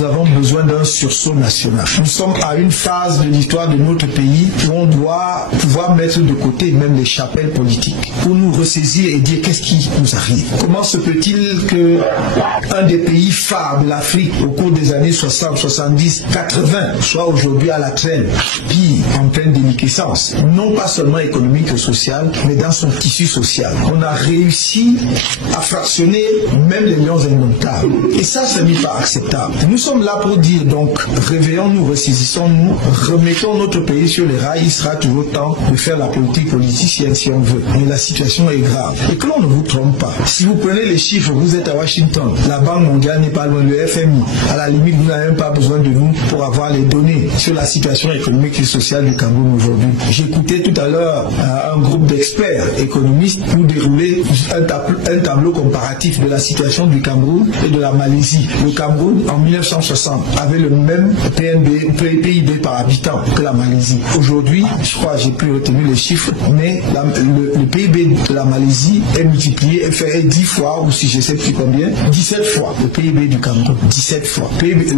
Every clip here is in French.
Nous avons besoin d'un sursaut national. Nous sommes à une phase de l'histoire de notre pays où on doit pouvoir mettre de côté même les chapelles politiques pour nous ressaisir et dire qu'est-ce qui nous arrive. Comment se peut-il que un des pays phares de l'Afrique au cours des années 60, 70, 80 soit aujourd'hui à la traîne, pire, en pleine déliquescence, non pas seulement économique et sociale, mais dans son tissu social. On a réussi à fractionner même les lions indomptables. Et ça, ce n'est pas acceptable. Nous sommes là pour dire donc, réveillons-nous, ressaisissons-nous, remettons notre pays sur les rails. Il sera toujours temps de faire la politique politicienne si on veut. Mais la situation est grave. Et que l'on ne vous trompe pas. Si vous prenez les chiffres, vous êtes à Washington. La Banque mondiale n'est pas loin, le FMI. À la limite, vous n'avez même pas besoin de nous pour avoir les données sur la situation économique et sociale du Cameroun aujourd'hui. J'écoutais tout à l'heure un groupe d'experts économistes nous dérouler un tableau comparatif de la situation du Cameroun et de la Malaisie. Le Cameroun, en 1960, avait le même PIB par habitant que la Malaisie. Aujourd'hui, je crois que j'ai plus retenu les chiffres, mais le PIB de la Malaisie est multiplié, est 10 fois, ou si je ne sais plus combien, 17 fois le PIB du Cameroun. 17 fois.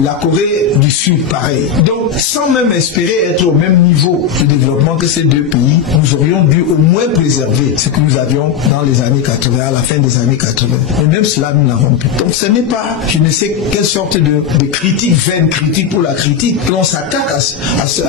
La Corée du Sud, pareil. Donc, sans même espérer être au même niveau de développement que ces deux pays, nous aurions dû au moins préserver ce que nous avions dans les années 80, à la fin des années 80. Et même cela, nous n'avons plus. Donc, ce n'est pas, je ne sais quelle sorte de critique, vaine critique pour la critique, que l'on s'attaque à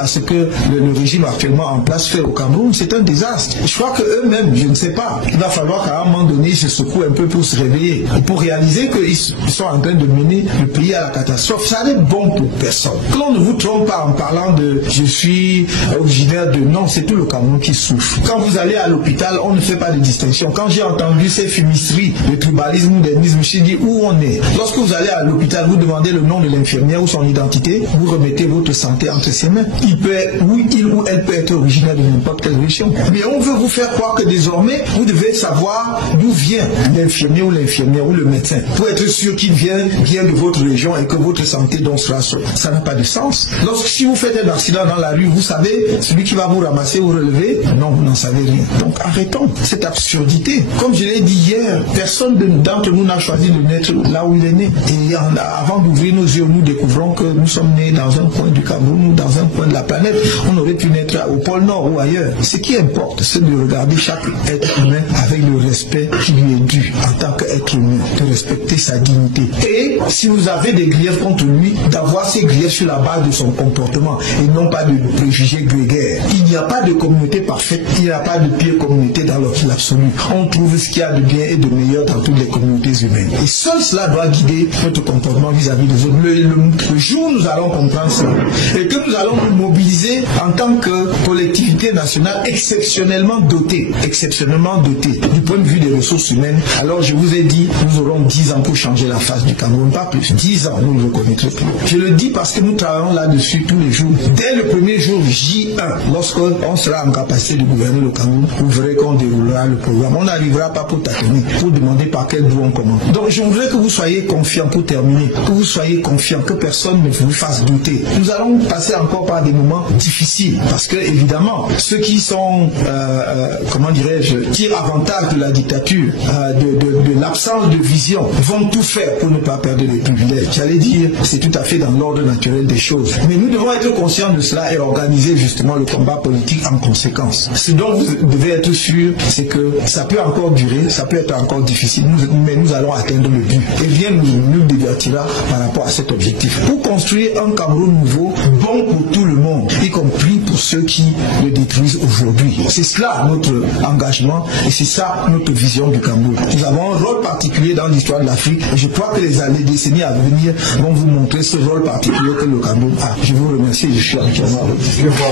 ce que le régime actuellement en place fait au Cameroun. C'est un désastre. Je crois qu'eux-mêmes, je ne sais pas, il va falloir qu'à un moment donné, ils se secouent un peu pour se réveiller et pour réaliser qu'ils sont en train de mener le pays à la catastrophe. Ça n'est bon pour personne. Que l'on ne vous trompe pas en parlant de je suis originaire de... Non, c'est tout le Cameroun qui souffre. Quand vous allez à l'hôpital, on ne fait pas de distinction. Quand j'ai entendu ces fumisteries, le tribalisme ou l'ethnisme, je me suis dit où on est. Lorsque vous allez à l'hôpital, vous demandez le nom de l'infirmière ou son identité, vous remettez votre santé entre ses mains. Il ou elle peut être originaire de n'importe quelle région. Mais on veut vous faire croire que désormais, vous devez savoir d'où vient l'infirmier ou l'infirmière ou le médecin pour être sûr qu'il vient de votre région et que votre santé donc sera sauve. Ça n'a pas de sens. Si vous faites un accident dans la rue, vous savez, celui qui va vous ramasser ou relever, non, vous n'en savez rien. Donc arrêtons cette absurdité. Comme je l'ai dit hier, personne d'entre nous n'a choisi de naître là où il est né. Et avant d'ouvrir nos yeux, nous découvrons que nous sommes nés dans un coin du Cameroun ou dans un coin de la planète. On aurait pu naître au pôle Nord ou ailleurs. Ce qui importe, c'est de regarder chaque être humain avec le respect qui lui est dû en tant qu'être humain, de respecter sa dignité. Et si vous avez des griefs contre lui, d'avoir ces griefs sur la base de son comportement et non pas de préjugés grégaires. Il n'y a pas de communauté parfaite, il n'y a pas de pire communauté dans l'absolu. On trouve ce qu'il y a de bien et de meilleur dans toutes les communautés humaines. Et seul cela doit guider notre comportement vis-à-vis des autres. Le jour où nous allons comprendre ça et que nous allons nous mobiliser en tant que collectivité nationale exceptionnellement dotée du point de vue des ressources humaines, alors je vous ai dit, nous aurons 10 ans pour changer la face du Cameroun, pas plus. 10 ans, nous ne le connaîtrons plus. Je le dis parce que nous travaillons là-dessus tous les jours. Dès le premier jour J1, lorsqu'on sera en capacité de gouverner le Cameroun, vous verrez qu'on déroulera le programme. On n'arrivera pas pour tâtonner, pour demander par quel bout on commence. Donc je voudrais que vous soyez confiants pour terminer, que vous soyez confiants, que personne ne vous fasse douter. Nous allons passer encore par des moments difficiles parce que évidemment, ceux qui sont, tirent avantage de la dictature, de l'absence de vision, vont tout faire pour ne pas perdre les privilèges. J'allais dire, c'est tout à fait dans l'ordre naturel des choses. Mais nous devons être conscients de cela et organiser justement le combat politique en conséquence. Ce dont vous devez être sûr, c'est que ça peut encore durer, ça peut être encore difficile, mais nous allons atteindre le but. Et rien ne nous divertira par rapport à cet objectif. Pour construire un Cameroun nouveau, bon pour tout le monde, y compris pour ceux qui le détruisent aujourd'hui. C'est cela notre engagement et c'est ça notre vision du Cameroun. Nous avons un rôle particulier dans l'histoire de l'Afrique et je crois que les décennies à venir vont vous montrer ce rôle particulier que le Cameroun a. Je vous remercie et je suis entièrement heureux. Merci beaucoup.